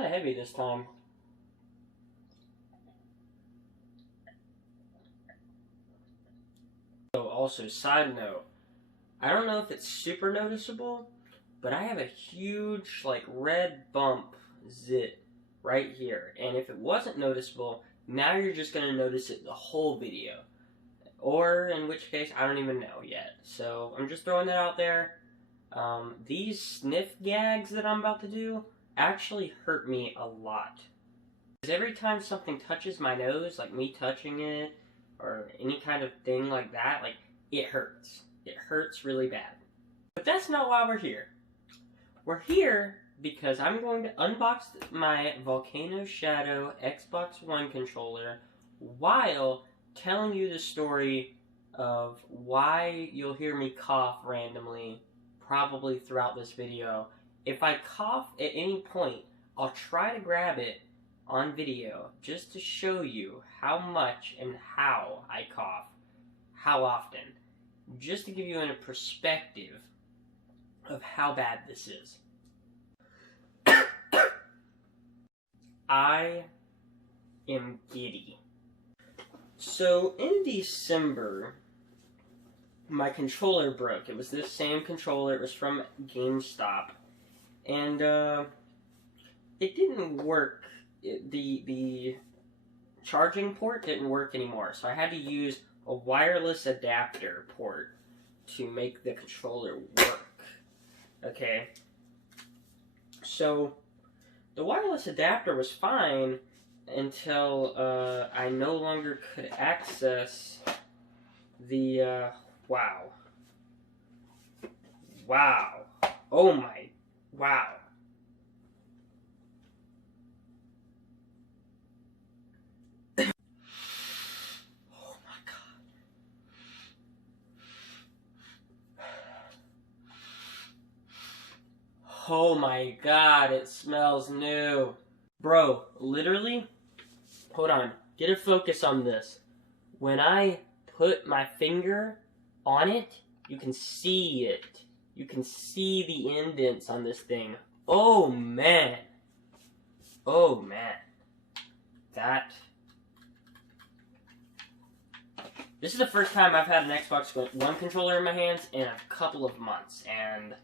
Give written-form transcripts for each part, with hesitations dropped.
kind of heavy this time. So also, side note, I don't know if it's super noticeable, but I have a huge, like, red bump zit right here. And if it wasn't noticeable, now you're just going to notice it the whole video. Or, in which case, I don't even know yet. So, I'm just throwing that out there. These sniff gags that I'm about to do actually hurt me a lot. Because every time something touches my nose, like me touching it, or any kind of thing like that, like, it hurts. It hurts really bad. But that's not why we're here. We're here because I'm going to unbox my Volcano Shadow Xbox One controller while telling you the story of why you'll hear me cough randomly, probably throughout this video. If I cough at any point, I'll try to grab it on video just to show you how much and how I cough, how often, just to give you a perspective of how bad this is. I am giddy. So in December, my controller broke. It was this same controller. It was from GameStop, and it didn't work. The charging port didn't work anymore, so I had to use a wireless adapter port to make the controller work. Okay, so the wireless adapter was fine until I no longer could access the wow, oh my, wow. Oh my god. Oh my god, it smells new. Bro, literally, hold on, get a focus on this. When I put my finger on it, you can see it. You can see the indents on this thing. Oh man. Oh man. This is the first time I've had an Xbox One controller in my hands in a couple of months, and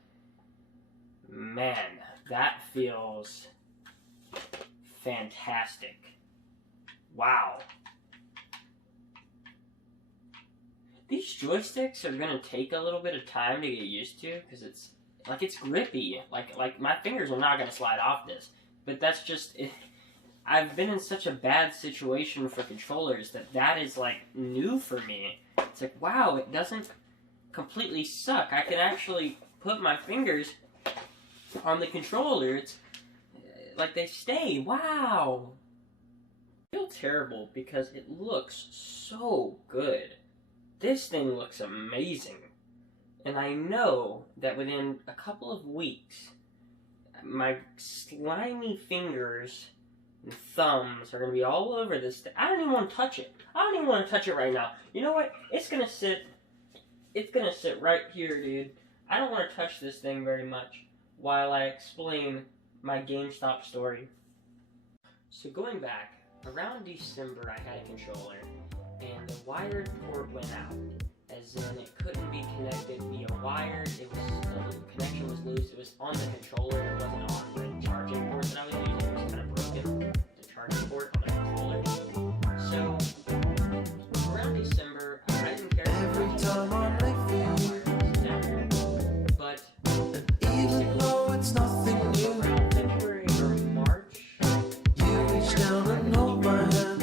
man, that feels fantastic. Wow. These joysticks are gonna take a little bit of time to get used to, because it's grippy. Like my fingers are not gonna slide off this. But that's just it. I've been in such a bad situation for controllers that is like new for me. It's like, wow, it doesn't completely suck. I can actually put my fingers on the controller. It's like they stay. Wow. I feel terrible because it looks so good. This thing looks amazing. And I know that within a couple of weeks, my slimy fingers and thumbs are going to be all over this thing. I don't even want to touch it. I don't even want to touch it right now. You know what? It's going to sit right here, dude. I don't want to touch this thing very much while I explain my GameStop story. So going back, around December I had a controller, and the wired port went out. As in, it couldn't be connected via wired. The connection was loose. It was on the controller. It wasn't on the charging port that I was using. It was kind of broken. The charging port on the controller. So around December, I didn't care. Every time I feel, but even though it's nothing new, around February or March, you reach down and hold my hand.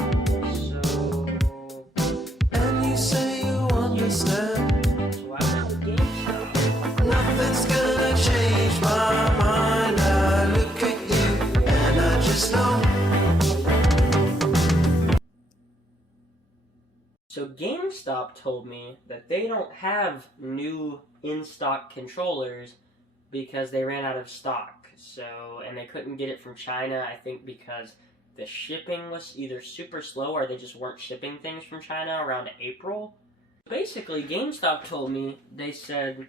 Nothing's gonna change my mind. I look at you and I just know. So GameStop told me that they don't have new in-stock controllers because they ran out of stock. So, and they couldn't get it from China, I think because the shipping was either super slow or they just weren't shipping things from China around April. Basically, GameStop told me, they said,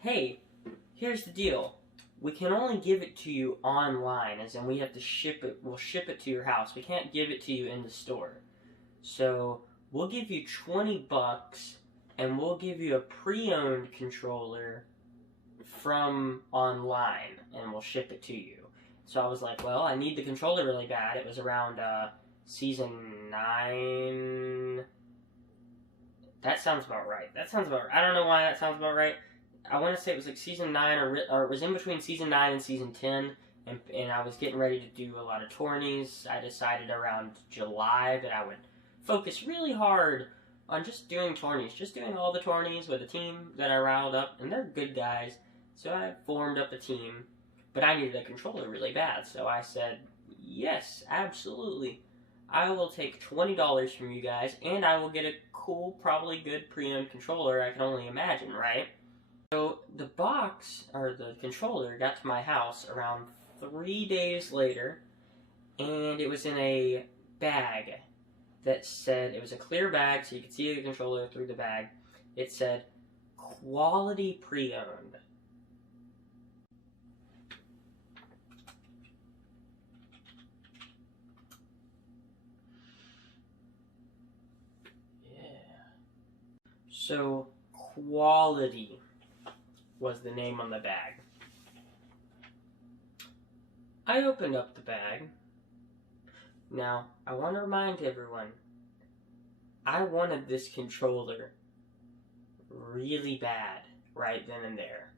hey, here's the deal. we can only give it to you online, as in we have to ship it. We'll ship it to your house. We can't give it to you in the store. So we'll give you $20, and we'll give you a pre-owned controller from online, and we'll ship it to you. So I was like, well, I need the controller really bad. It was around season 9. That sounds about right. I don't know why that sounds about right. I want to say it was like season 9, or it was in between season 9 and season 10, and I was getting ready to do a lot of tourneys. I decided around July that I would focus really hard on just doing tourneys, just doing all the tourneys with a team that I riled up, and they're good guys, so I formed up a team, but I needed a controller really bad, so I said, yes, absolutely. I will take $20 from you guys, and I will get a cool, probably good pre-owned controller, I can only imagine, right? So the box, or the controller, got to my house around 3 days later, and it was in a bag that said, it was a clear bag, so you could see the controller through the bag. It said, quality pre-owned. So, quality was the name on the bag. I opened up the bag. Now, I want to remind everyone, I wanted this controller really bad right then and there.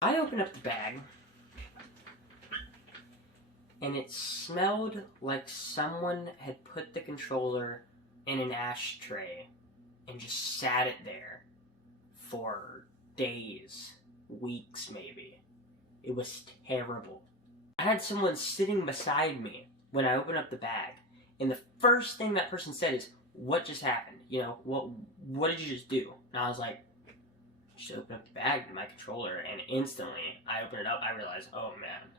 I opened up the bag, and it smelled like someone had put the controller in an ashtray and just sat it there for days, weeks maybe. It was terrible. I had someone sitting beside me when I opened up the bag, and the first thing that person said is, what just happened? You know, what did you just do? And I was like, just open up the bag to my controller, and instantly I opened it up, I realized, oh man,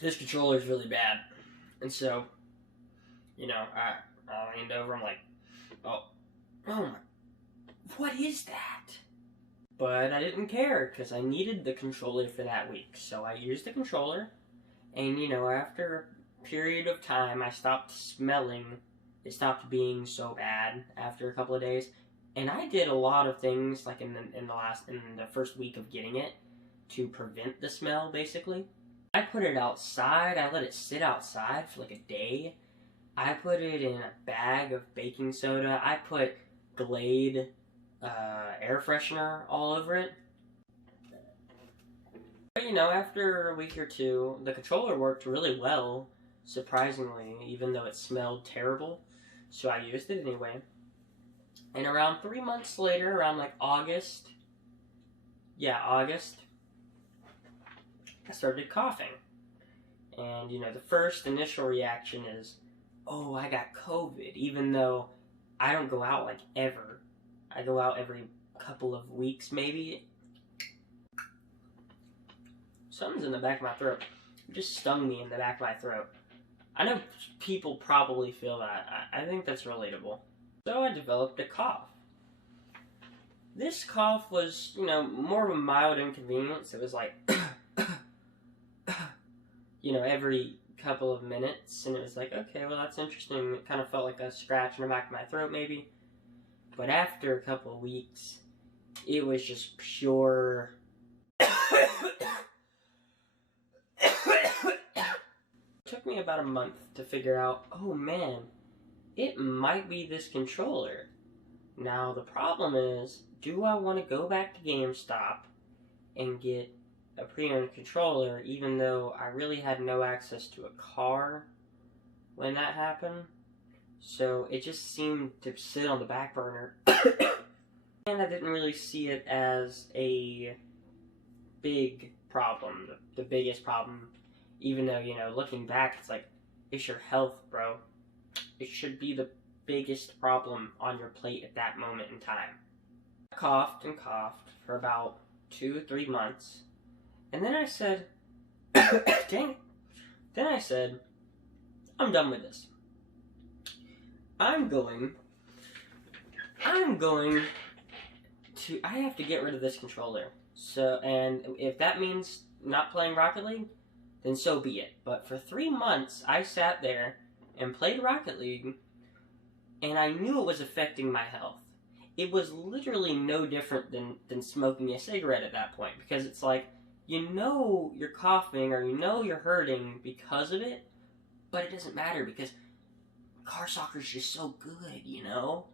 this controller is really bad. And so, you know, I leaned over, I'm like, oh my, what is that? But I didn't care, because I needed the controller for that week. So I used the controller, and you know, after a period of time, I stopped smelling. It stopped being so bad after a couple of days. And I did a lot of things, like in the first week of getting it, to prevent the smell, basically. I put it outside, I let it sit outside for like a day. I put it in a bag of baking soda. I put Glade air freshener all over it. But you know, after a week or two, the controller worked really well, surprisingly, even though it smelled terrible. So I used it anyway. And around 3 months later, around like August, I started coughing. And you know, the first initial reaction is, oh, I got COVID, even though I don't go out like ever. I go out every couple of weeks, maybe. Something's in the back of my throat. It just stung me in the back of my throat. I know people probably feel that. I think that's relatable. So I developed a cough. This cough was, you know, more of a mild inconvenience. It was like, you know, every couple of minutes, and it was like, okay, well, that's interesting. It kind of felt like a scratch in the back of my throat, maybe. But after a couple of weeks, it was just pure... It took me about a month to figure out, oh man, it might be this controller. Now, the problem is, do I want to go back to GameStop and get a pre-owned controller, even though I really had no access to a car when that happened? So it just seemed to sit on the back burner. And I didn't really see it as a big problem, the biggest problem. Even though, you know, looking back, it's like, it's your health, bro. It should be the biggest problem on your plate at that moment in time. I coughed and coughed for about 2 or 3 months. And then I said, dang it. Then I said, I'm done with this. I have to get rid of this controller. So, and if that means not playing Rocket League, then so be it. But for 3 months, I sat there and played Rocket League, and I knew it was affecting my health. It was literally no different than smoking a cigarette at that point, because it's like, you know you're coughing or you know you're hurting because of it, but it doesn't matter because car soccer's just so good, you know?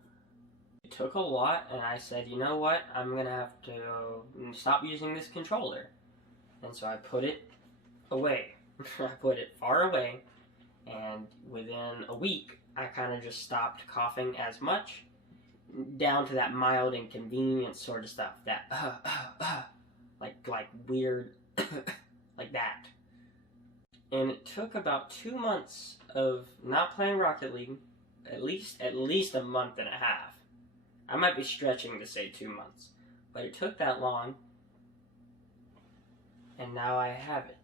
It took a lot, and I said, you know what, I'm going to have to stop using this controller. And so I put it away. I put it far away, and within a week, I kind of just stopped coughing as much, down to that mild inconvenience sort of stuff, that like weird, like that. And it took about 2 months of not playing Rocket League, at least a month and a half. I might be stretching to say 2 months, but it took that long, and now I have it.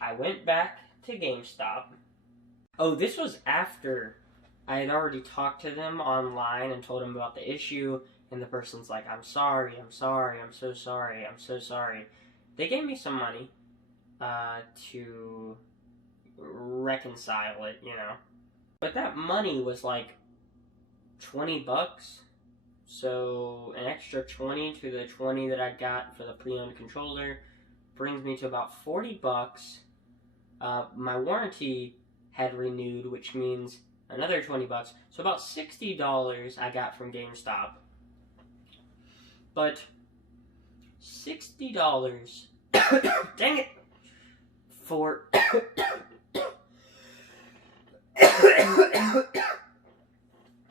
I went back to GameStop. Oh, this was after I had already talked to them online and told them about the issue, and the person's like, I'm sorry, I'm so sorry. They gave me some money to reconcile it, you know. But that money was like $20, so an extra 20 to the 20 that I got for the pre-owned controller brings me to about $40. My warranty had renewed, which means another $20, so about $60 I got from GameStop. But $60, dang it, for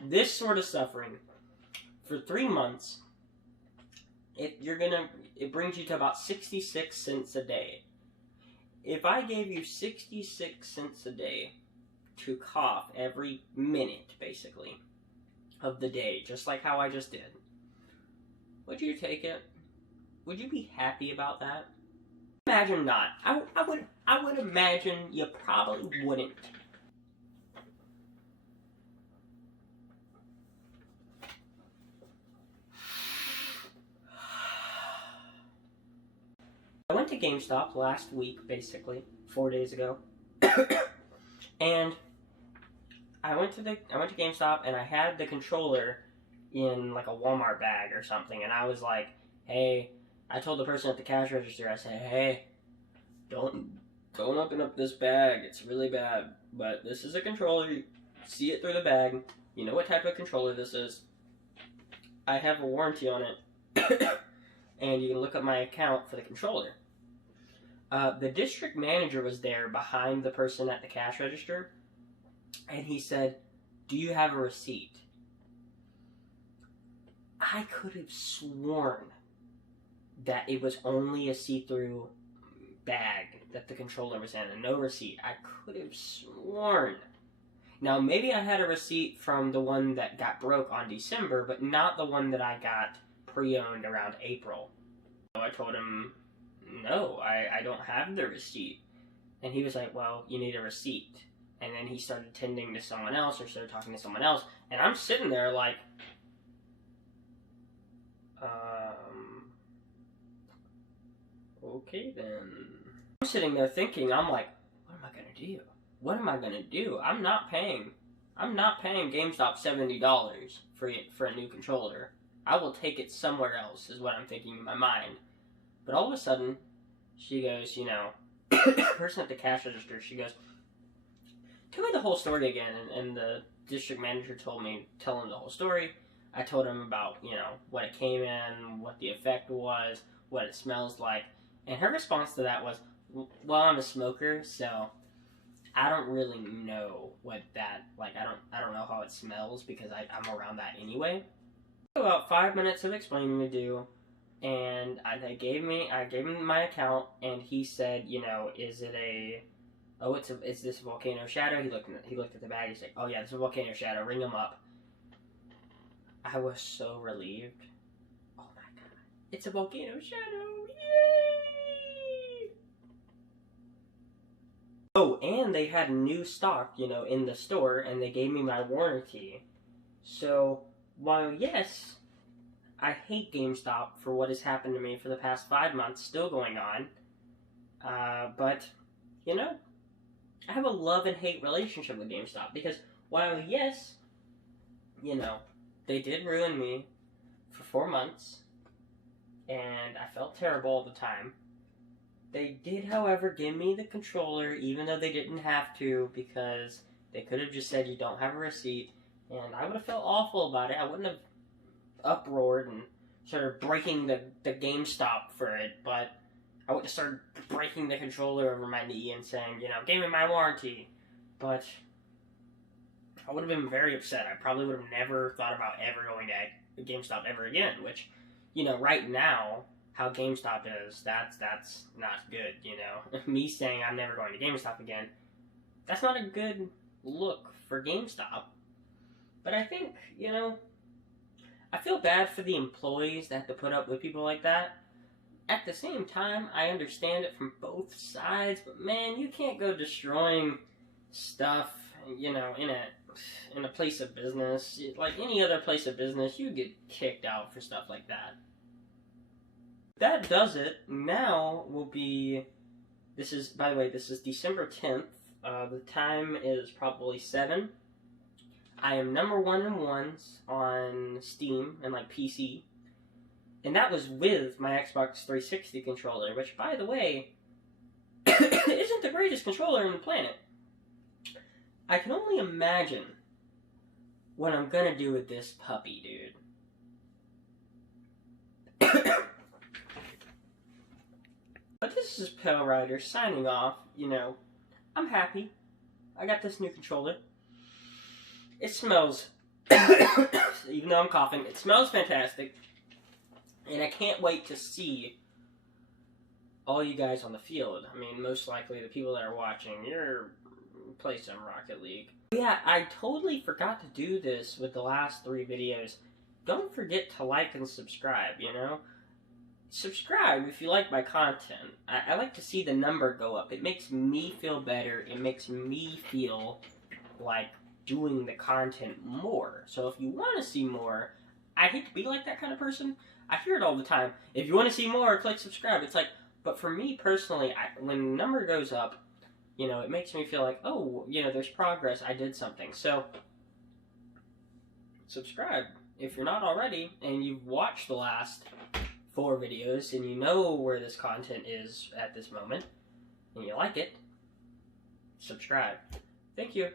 this sort of suffering for 3 months, it brings you to about 66 cents a day. If I gave you 66 cents a day to cough every minute, basically, of the day, just like how I just did, would you take it? Would you be happy about that? Imagine not. I would imagine you probably wouldn't. I went to GameStop last week, basically, 4 days ago, and I went to GameStop and I had the controller in like a Walmart bag or something, and I was like, hey, I told the person at the cash register, I said, hey, don't open up this bag, it's really bad, but this is a controller, you see it through the bag, you know what type of controller this is, I have a warranty on it, and you can look up my account for the controller. The district manager was there behind the person at the cash register, and he said, do you have a receipt? I could have sworn that it was only a see-through bag that the controller was in, and no receipt. I could have sworn. Now, maybe I had a receipt from the one that got broke on December, but not the one that I got pre-owned around April. So I told him, no, I don't have the receipt. And he was like, well, you need a receipt. And then he started tending to someone else, or started talking to someone else, and I'm sitting there like, okay then. I'm sitting there thinking, I'm like, what am I gonna do? What am I gonna do? I'm not paying GameStop $70 for a new controller. I will take it somewhere else, is what I'm thinking in my mind. But all of a sudden, she goes, you know, person at the cash register, she goes, tell me the whole story again. And the district manager told me, tell him the whole story. I told him about, you know, what it came in, what the effect was, what it smells like. And her response to that was, well, I'm a smoker, so I don't really know what that, like, I don't know how it smells because I'm around that anyway. About 5 minutes of explaining to do, and I gave him my account, and he said, you know, is this a volcano shadow? He looked at the bag. He's like, oh yeah, this is a volcano shadow. Ring him up. I was so relieved. Oh my god, it's a volcano shadow! Yay! Oh, and they had new stock, you know, in the store, and they gave me my warranty. So while yes, I hate GameStop for what has happened to me for the past 5 months, still going on. But, you know, I have a love and hate relationship with GameStop because while, yes, you know, they did ruin me for 4 months and I felt terrible all the time. They did, however, give me the controller even though they didn't have to because they could have just said you don't have a receipt and I would have felt awful about it. I wouldn't have uproared and started breaking the GameStop for it, but I would have started breaking the controller over my knee and saying, you know, give me my warranty. But I would have been very upset. I probably would have never thought about ever going to GameStop ever again, which, you know, right now, how GameStop is, that's not good, you know. Me saying I'm never going to GameStop again, that's not a good look for GameStop. But I think, you know, I feel bad for the employees that have to put up with people like that. At the same time, I understand it from both sides, but man, you can't go destroying stuff, you know, in a place of business. Like any other place of business, you get kicked out for stuff like that. That does it. Now will be, this is, by the way, this is December 10th. The time is probably 7. I am number 1 in ones on Steam and like PC. And that was with my Xbox 360 controller, which, by the way, isn't the greatest controller on the planet. I can only imagine what I'm gonna do with this puppy, dude. But this is Pale Rider signing off. You know, I'm happy. I got this new controller. It smells, even though I'm coughing, it smells fantastic. And I can't wait to see all you guys on the field. I mean, most likely the people that are watching, you're play some Rocket League. Yeah, I totally forgot to do this with the last 3 videos. Don't forget to like and subscribe, you know? Subscribe if you like my content. I like to see the number go up. It makes me feel better. It makes me feel like doing the content more. So if you want to see more, I hate to be like that kind of person. I hear it all the time. If you want to see more, click subscribe. It's like, but for me personally, when the number goes up, you know, it makes me feel like, oh, you know, there's progress. I did something. So subscribe if you're not already and you've watched the last 4 videos and you know where this content is at this moment and you like it. Subscribe. Thank you.